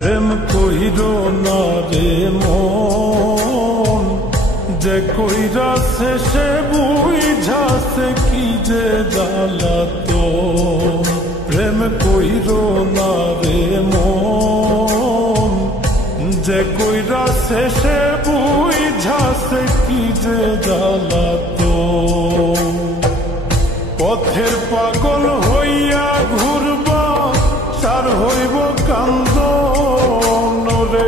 প্রেম কইরো না রে মন, যে কইরাছে সে বুঝাছে কি যে জ্বালাতন। প্রেম কইরো না রে মন, যে কইরাছে সে বুঝাছে কি যে জ্বালাতন। পথের পাগল হইয়া ঘুরবা তার হইব কান্দন রে।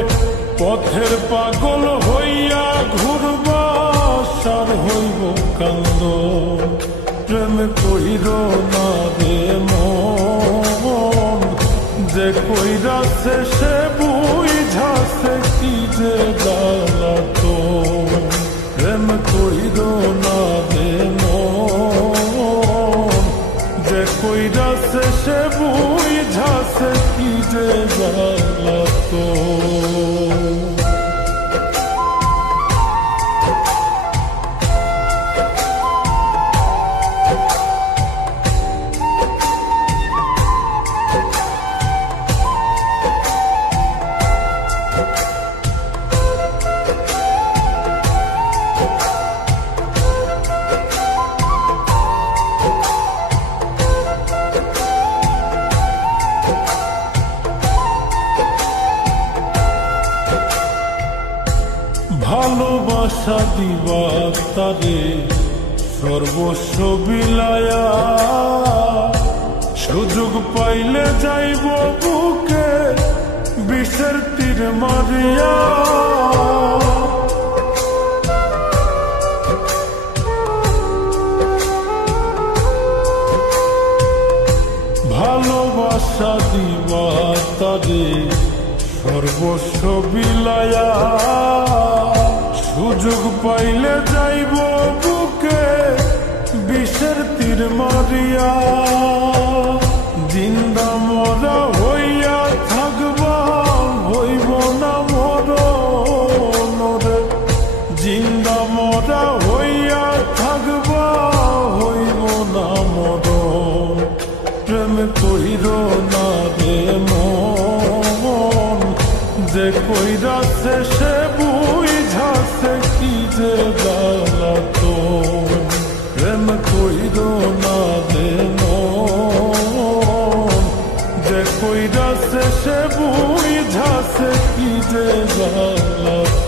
পথের পাগল হইয়া ঘুরবা তার হইব কান্দন। প্রেম কইরো না রে মন, যে কইরাছে সে বুঝাছে কি যে জ্বালাতন। প্রেম কইরো না রে মন, যে কইরাছে সে বুঝাছে কি যে জ্বালাতন। ভালোবাসা দিবা তারে সর্বস্ব বিলায়া, সুযোগ পাইলে যাইব বুকে বিষের তীর মারিয়া। ভালোবাসা দিবা তারে সর্বস্ব বিলায়া, সুযোগ পাইলে যাইব বুকে বিষের তীর মারিয়া। জিন্দা মরা হইয়া থাকবা হইব না মরণ রে। জিন্দা মরা হইয়া থাকবা হইব না মরণ। প্রেম কইরো না রে মন, যে কইরাছে সে বুঝাছে কি যে জ্বালাতন। প্রেম কইরো না রে মন, যে কইরাছে সে বুঝাছে কি যে জ্বালাতন।